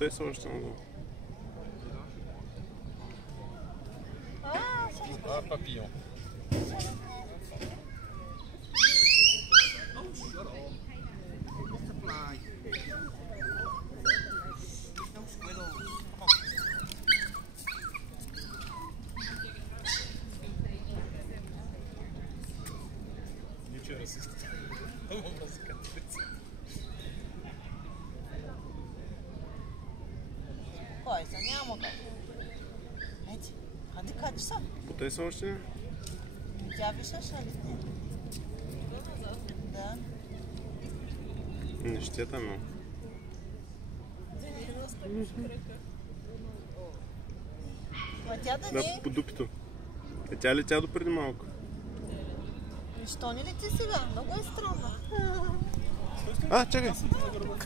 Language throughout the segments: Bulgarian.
Потай се още надолу. Папион. Ничего расист. Кой са? Няма как. Ети, хади качи са. Потай се още. Тя вишеше ли? Да. Не ще там, но. Ма тя да Да, не... по дупито. Тя летя до преди малко. Защо не лети сега? Много е странно. А, чакай!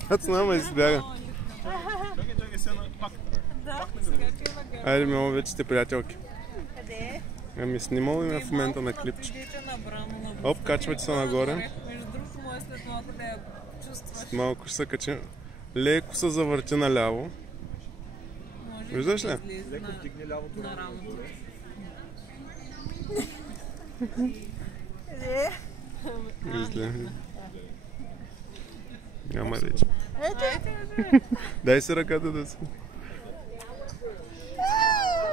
Кац нама избяга. Чакай, сега пак. Да, сега ти е на гърба. Айде, мило, вече сте приятелки. Къде? Ами снимал ли ме в момента на клипче? Оп, качвате се нагоре. Между другото, може след малко да я чувстваш. Малко ще се качи. Леко се завърти наляво. Виждаш ли? Леко вдигни лявото на рамото. Къде? Изглежда. Няма реч. Ето! Дай си ръката да си.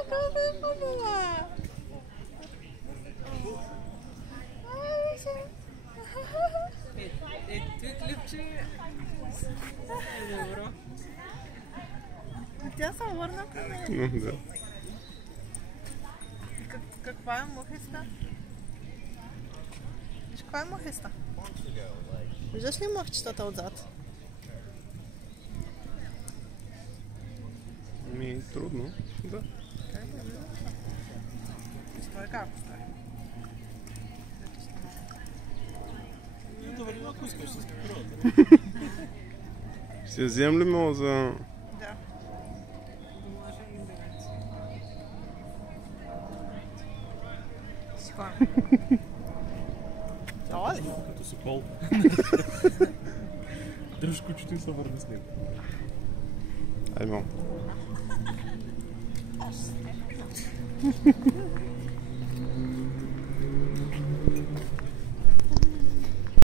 Колко е хубава! Той клипче е добро. Тя се върна към мен. Да. Каква е мухиста? Виж каква е мухиста? Виждаш ли мъхчетата отзад? Ми трудно. Да. Стой как стой? Добре, ако искаш, ще сме природата. Ще взем ли мило за... Да. Схвам. Това ли? Като сокол. Дръж кучето и се върне с него. Ай, мило.